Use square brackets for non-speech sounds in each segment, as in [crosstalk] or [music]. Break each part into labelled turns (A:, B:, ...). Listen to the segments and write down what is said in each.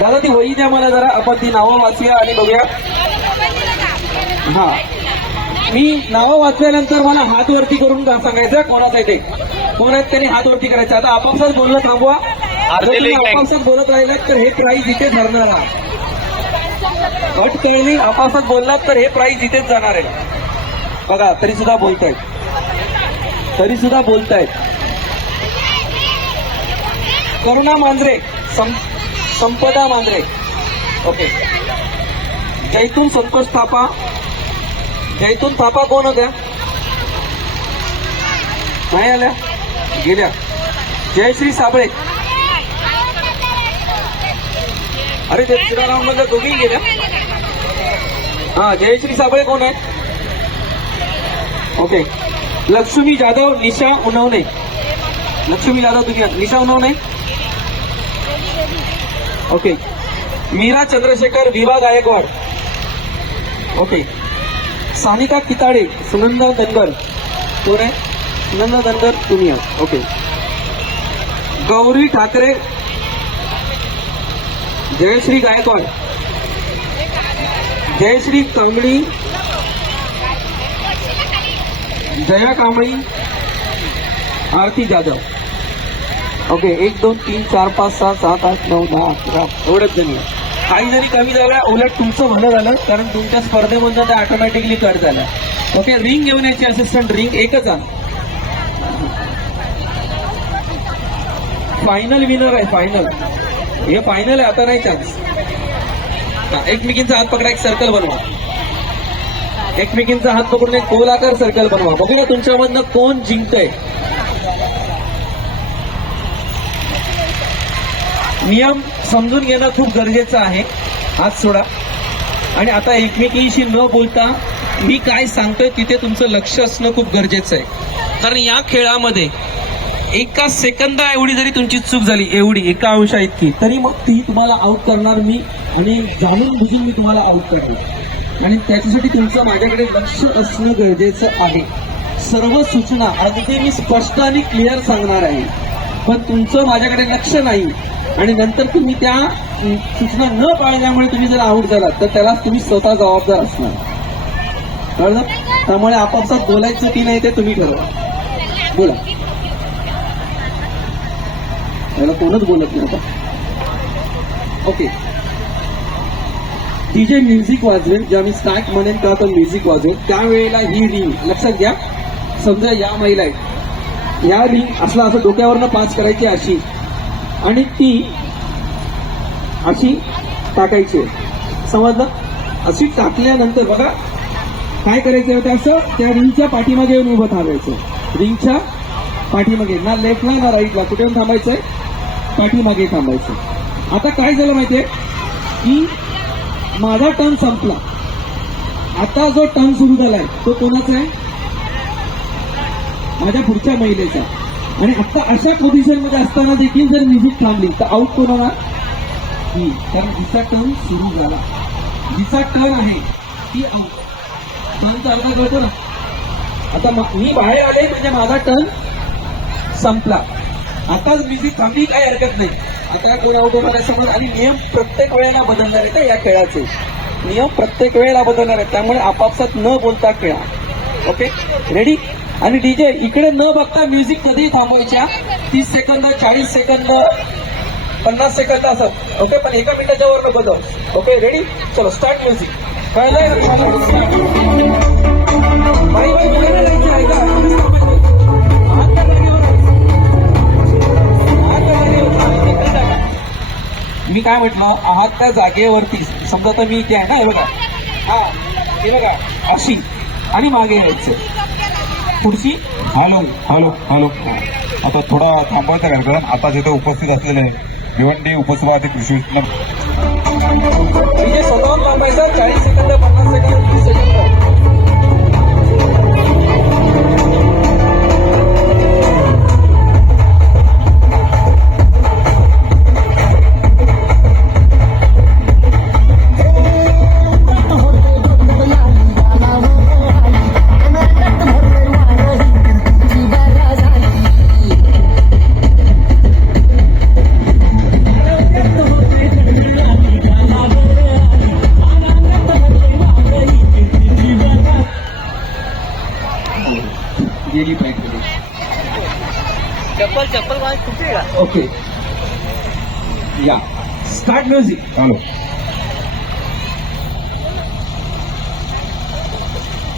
A: दादा ती वही द्या मला जरा. आपण ती नावं वाचूया आणि बघूया. हा. मी नावं वाचल्यानंतर मला हात वरती करून सांगायचं? कोणाचं आहे ते? कोण आहेत त्यांनी हात वरती करायचं? आता आपापसात बोलणं थांबवा. आपापसात बोलत राहिले तर हे प्राईज इथे ठरणार अट कळली आपापसात बोललात तर हे प्राईज इथेच जाणार आहे. बघा तरी सुद्धा बोलतायत. तरी सुद्धा बोलतायत. करुणा मांजरे सं- संपदा मांजरे. ओके जैतून संतोष थापा. जैतून थापा कोण होत्या? नाही आल्या? गेल्या. जयश्री साबळे. अरे ते दुसऱ्या मधल्या दोघी गेल्या. हा जयश्री साबळे कोण आहे ओके लक्ष्मी जाधव निशा उनवणे. लक्ष्मी जाधव तुम्ही निशा उनवणे? ओके मीरा चंद्रशेखर विभा गायकवाड. ओके सानिका किताडे सुनंदा धनगर. कोण आहे? सुनंदा धनगर तुम्ही आहात. ओके गौरी ठाकरे. जयश्री गायकवाड. जयश्री कांबळी जया कांबळी. आरती जाधव. ओके एक दोन तीन चार पाच सहा सात आठ नऊ दहा अकरा. एवढंच जणी. काही जरी कमी झाला उलट तुमचं भलं झालं कारण तुमच्या स्पर्धेमधनं ते ऑटोमॅटिकली कट झालं. ओके रिंग घेऊन यायची असिस्टंट रिंग एकच आहे. फायनल विनर आहे फायनल हे फायनल आहे आता नाही चान्स एकमेकींचा हात पकडा एक सर्कल बनवा. एकमेकींचा हात पकडून एक गोलाकार सर्कल बनवा. बघूया तुमच्यामधनं कोण जिंकतंय. नियम समजून घेणं खूप गरजेचं आहे. हात सोडा. आणि आता एकमेकींशी न बोलता मी काय सांगतोय तिथे तुमचं लक्ष असणं खूप गरजेचं आहे. कारण या खेळामध्ये एका सेकंदा एवढी जरी तुमची चूक झाली एवढी एका अंशा इतकी तरी मग ती तुम्हाला आउट करणार मी आणि जाणून बुजून मी तुम्हाला आउट करणार. आणि त्याच्यासाठी तुमचं माझ्याकडे लक्ष असणं गरजेचं आहे. सर्व सूचना अगदी मी स्पष्ट आणि क्लिअर सांगणार आहे. पण तुमचं माझ्याकडे लक्ष नाही. आणि नंतर तुम्ही त्या सूचना न पाळल्यामुळे तुम्ही जर आऊट झालात तर त्याला तुम्ही स्वतः जबाबदार असणार. कळलं? त्यामुळे आपापसात बोलायचं की नाही ते तुम्ही ठरवा. बोला. त्याला कोणच बोलत नाही आता. ओके. ती जे म्युझिक वाजवेल जेव्हा मी स्टार्ट म्हणेन का तर म्युझिक वाजवेल. त्यावेळेला ही रिंग लक्षात घ्या. समजा या महिला आहेत. या रिंग असला असं डोक्यावरनं पास करायची अशी. आणि ती अशी टाकायची. समजलं? अशी टाकल्यानंतर बघा काय करायचं होतं असं? त्या रिंगच्या पाठीमागे येऊन उभं थांबायचं. रिंगच्या पाठीमागे ना लेफ्टला ना राईटला कुठे येऊन थांबायचंय? पाठीमागे थांबायचं. आता काय झालं माहितीये? की माझा टर्न संपला. आता जो टर्न सुरू झालाय तो कोणाचा आहे? माझ्या पुढच्या महिलेचा आणि आता अशा पोझिशनमध्ये असताना देखील जर म्युझिक थांबली तर आउट कोण होणार कारण जिचा टर्न सुरू झाला. जिचा टर्न आहे. ती आउट टर्नचा अर्थ कळतो ना आता मी बाहेर आले म्हणजे माझा टर्न संपला. आताच म्युझिक थांबली काही हरकत नाही. आता कोण आउट होणार आहे समज आणि नियम प्रत्येक वेळेला बदलणार आहेत या खेळाचे. नियम प्रत्येक वेळेला बदलणार आहेत. त्यामुळे आपापसात न बोलता खेळा. ओके रेडी आणि डीजे इकडे न बघता म्युझिक कधीही थांबवायच्या. तीस सेकंद चाळीस सेकंद पन्नास सेकंद असत ओके पण एका मिनिटाच्या वर बदल ओके रेडी चलो स्टार्ट म्युझिक कळलंय? आहे का मी काय म्हटलो? आहात त्या जागेवरती. समजा तर मी इथे आहे ना हे बघा. हा हे बघा. अशी. आणि मागे यायचं. खुर्ची?
B: Hello hello hello. आता थोडा थांबवायचा कार्यक्रम. आता तिथे उपस्थित असलेले भिवंडी उपसभापती कृषी विष्णू
A: म्हणजे स्वतःहून थांबायचा चाळीस सेकंद पन्नास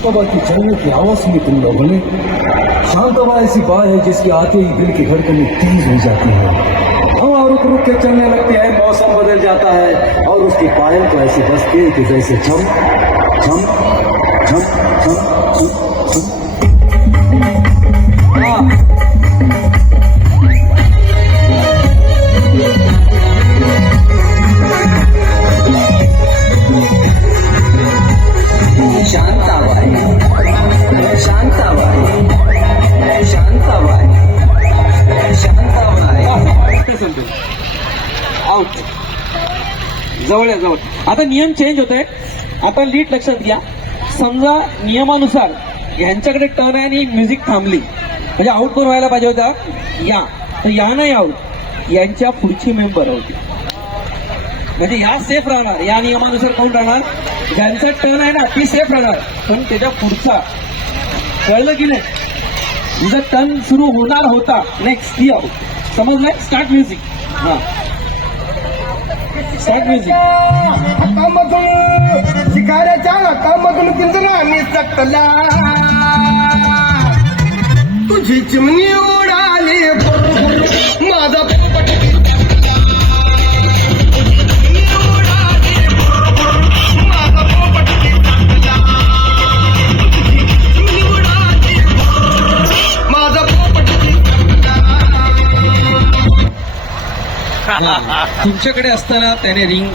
C: बाबा की चलने की आवाज़ में तुम लोगों ने। शाम तबा ऐसी बात है जिसकी आते ही दिल की धड़कनें तेज हो जाती है। हवा रुक रुक के चलने लगती है, मौसम बदल जाता है, और उसके पायल को ऐसे बसते है कि जैसे
D: चम
A: चम जवळ या जवळ. आता नियम चेंज होत आहे आता लीट लक्षात घ्या. समजा नियमानुसार यांच्याकडे टर्न आहे आणि म्युझिक थांबली. म्हणजे आउट कोण व्हायला पाहिजे होता? या. तर या नाही आउट यांच्या पुढची मेंबर होती. म्हणजे ह्या सेफ राहणार. या नियमानुसार कोण राहणार? ज्यांचा टर्न आहे ना ती सेफ राहणार. पण त्याच्या पुढचा. कळलं की नाही? तुझा टर्न सुरू होणार होता. नेक्स्ट ती आउट समजलंय? स्टार्ट म्युझिक हा. स्टार्ट म्युझिक
E: हातामधून शिकाऱ्याच्या हातामधून पिंजरा निसटला तुझी चिमणी उडाली माझा पोपट [laughs]
A: तुमच्याकडे असताना त्याने रिंग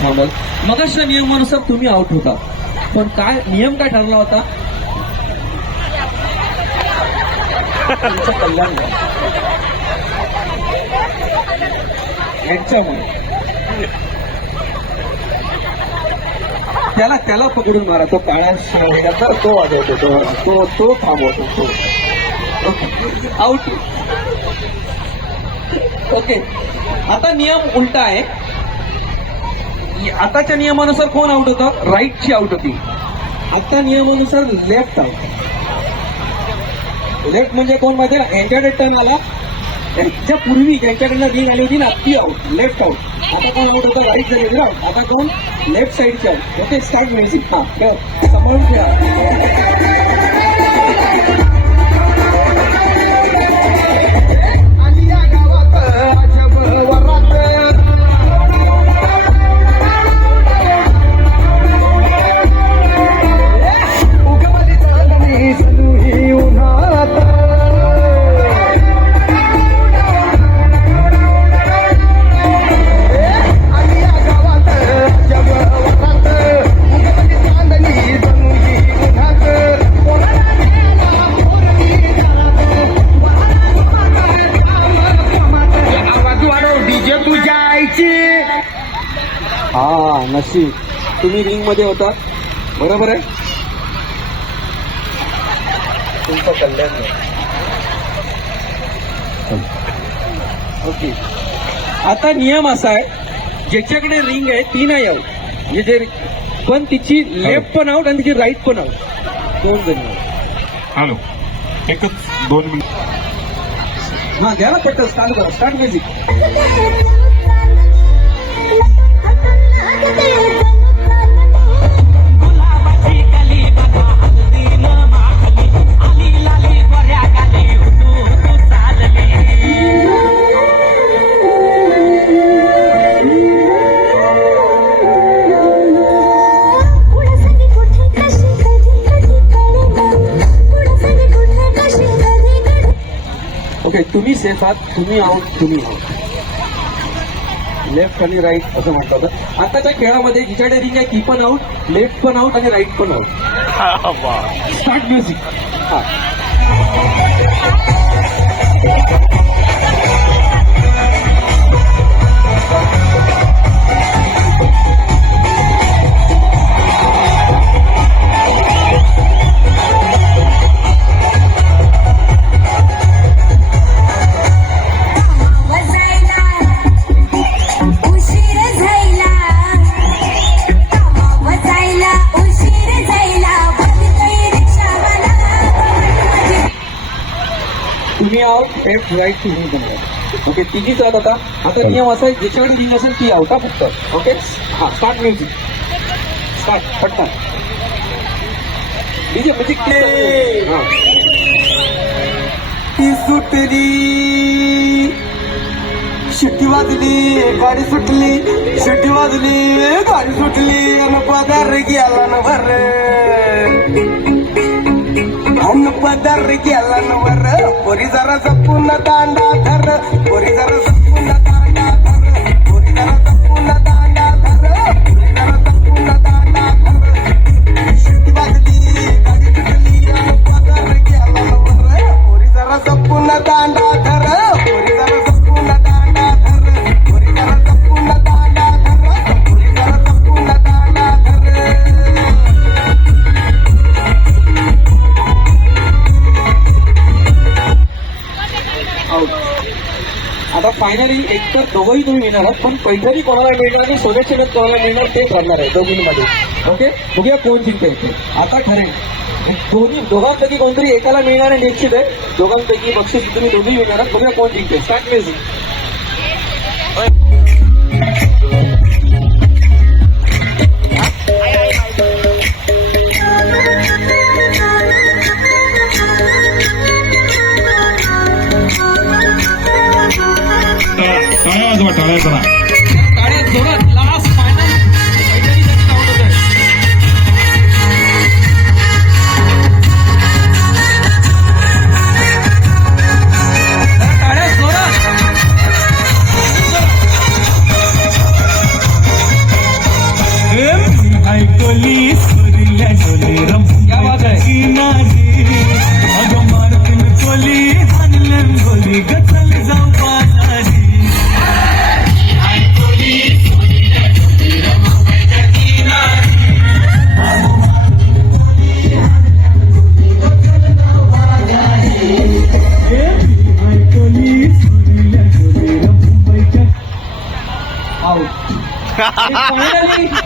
A: थांबल मगाच्या नियमानुसार तुम्ही आउट होता. पण काय नियम काय ठरला होता? कल्याण त्याला त्याला पकडून मारा. तो काळ्या त्याचा तो वाजवतो तो तो तो थांबवतो तो. आउट ओके आता नियम उलटा आहे. आताच्या नियमानुसार कोण आउट होतं? राईटची आउट होती. आता नियमानुसार लेफ्ट आउट लेफ्ट म्हणजे कोण माहिती ना? यांच्याकडे टर्न आला. यांच्या पूर्वी ज्यांच्याकडनं रिंग आली होती ना ती आउट लेफ्ट आउट आता कोण आउट होतं? राईट झाले आउट आता कोण? लेफ्ट साईडची आउट ओके स्टार्ट म्युझिक हा ठेव. सांभाळून खेळा
E: हा
A: नशीब. तुम्ही रिंगमध्ये होता. बरोबर आहे? तुमचं कल्याण. ओके. आता नियम असा आहे ज्याच्याकडे रिंग आहे ती नाही आउट म्हणजे जे पण तिची लेफ्ट पण आउट आणि तिची राईट पण आउट दोन जण.
B: हॅलो एकच दोन मिनिट.
A: हा घ्या ना पटकन. चालू करा. स्टार्ट म्युझिक तुम्ही सेफ आहात तुम्ही आहोत तुम्ही आहोत. लेफ्ट आणि राईट असं म्हटलं होतं आताच्या खेळामध्ये जिच्याकडे रिंग आहे ती पण आउट लेफ्ट पण आउट आणि राईट पण आउट स्टार्ट म्युझिक हा. राईट पण out. ओके तिघीच आहात आता. आता नियम असा ज्याच्याकडे रिंग असेल ती हा फक्त. ओके हा स्टार्ट म्युझिक स्टार्ट पटकन. डीजे म्युझिक
E: ती सुटली. शिट्टी वाजली गाडी सुटली. शिट्टी वाजली गाडी सुटली. अन पदार गेला न भर. पदर गेला न पोरी जरा जपून दांडा धर. पोरी जरा
A: फायनली एक तर दोघंही तुम्ही मिळणार आहात पण पैठणी कोणाला मिळणार आणि सोन्याचे कोणाला मिळणार ते ठरणार आहे दोघींमध्ये. ओके बघूया कोण जिंकते आता ठरेल. दोन्ही दोघांपैकी कोणतरी एकाला मिळणार आहे निश्चित आहे. दोघांपैकी बक्षीस तुम्ही दोन्ही मिळणार आहात. बघूया कोण जिंकते स्टार्ट म्युझिक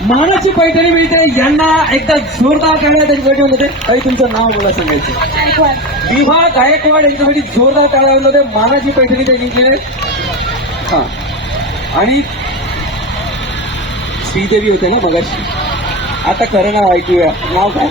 A: मानाची पैठणी मिळते. यांना एकदा जोरदार टाळ्या त्यांच्यासाठी होते. काही तुमचं नाव मला सांगायचं विभा गायकवाड यांच्यासाठी जोरदार टाळ्या होते. मानाची पैठणी त्यांनी जिंकलेले हा. आणि श्रीदेवी होते ना मगाशी. आता खरं नाव ऐकूया. नाव काय?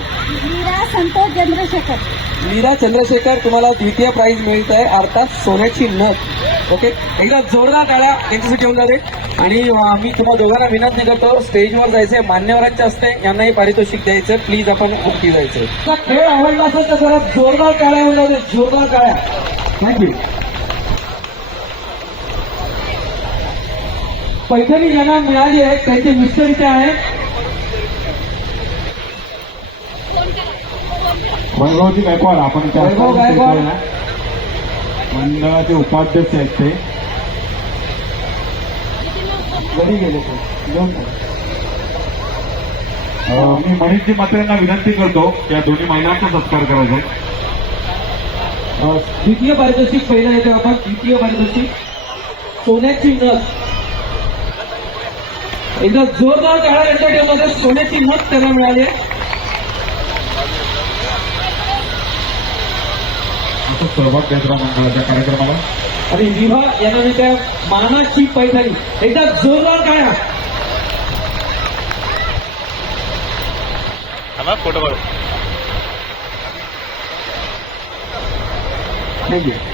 F: संतोष चंद्रशेखर.
A: मीरा चंद्रशेखर तुम्हाला द्वितीय प्राइज मिळत आहे अर्थात सोन्याची नथ. ओके एकदा जोरदार टाळ्या त्यांच्यासाठी होऊन जाते आणि मी तुम्हाला दोघांना विनंती करतो स्टेजवर जायचंय मान्यवरांच्या असते यांनाही पारितोषिक द्यायचं प्लीज आपण वरती जायचं. खेळ आवडला असेल तर जरा जोरदार टाळ्या होऊन जाते जोरदार टाळ्या. थँक्यू पैठणी ज्यांना मिळाली आहे त्यांचे मिस्टर इथे आहे
B: वैभवजी गायकवाड आपण. मंडळाचे उपाध्यक्ष आहेत ते.
A: घरी गेले
B: मी मनीषजी मात्रेंना विनंती करतो या दोन्ही महिलांचा सत्कार करायचा
A: द्वितीय पारितोषिक पहिलं येतो आपण द्वितीय पारितोषिक. सोन्याची नथ. एकदा जोरदार काळा एंटरटेनमध्ये सोन्याची नथ त्यांना मिळाली
B: असं सहभाग घ्यायचा मंडळाच्या कार्यक्रमाला.
A: आणि विभा यांना मी त्या मानाची पैठणी. एकदा जोरदार काळ्या थँक्यू